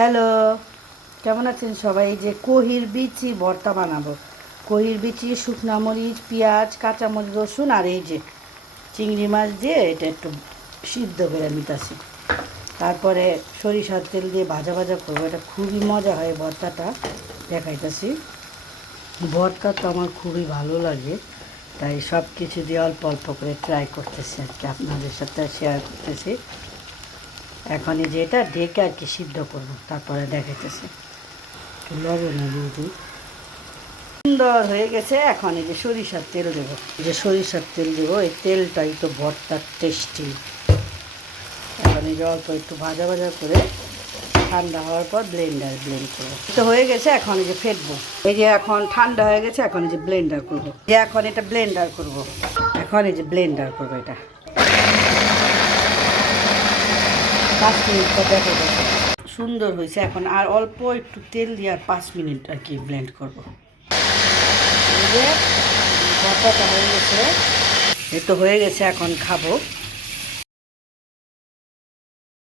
Hello, কেমন আছেন সবাই? এই যে কহির বিচি ভর্তা বানাবো। কহির বিচি, শুকনা মরিচ, পেঁয়াজ, কাঁচামরিচ, রসুন আর এই যে চিংড়ি মাছ দিয়ে এটা একটু সিদ্ধ করে নিতেছি। তারপরে সরিষার তেল দিয়ে ভাজা ভাজা করবো। এটা খুবই মজা হয় ভর্তাটা, দেখাইতেছি। ভর্তা তো আমার খুবই ভালো লাগে, তাই সব কিছু দিয়ে অল্প অল্প করে ট্রাই করতেছি আর কি, আপনাদের সাথে শেয়ার করতেছি। এখন এই যে এটা ঢেকে আর কি সিদ্ধ করবো, তারপরে দেখাইতেছি। একটু লবণ দিয়ে দিই। সুন্দর হয়ে গেছে। এখন এই যে সরিষার তেল দেবো, এই যে সরিষার তেল দেবো, এই তেলটাই তো ভর্তার টেস্টি। এখন এই যে অল্প একটু ভাজা ভাজা করে ঠান্ডা হওয়ার পর ব্লেন্ড করবো। তো হয়ে গেছে, এখন এই যে ফেটবো। এই যে এখন ঠান্ডা হয়ে গেছে, এখন এই যে ব্লেন্ডার করবো। এখন এটা ব্লেন্ডার করবো, এখন এই যে ব্লেন্ডার করবো। এটা 5 মিনিট পর দেখা যাবে সুন্দর হয়েছে। এখন আর অল্প একটু তেল দিয়ে আর 5 মিনিট আর কি ব্লেন্ড করবো। এই যে ভর্তাটা হয়ে গেছে, এই তো হয়ে গেছে, এখন খাবো।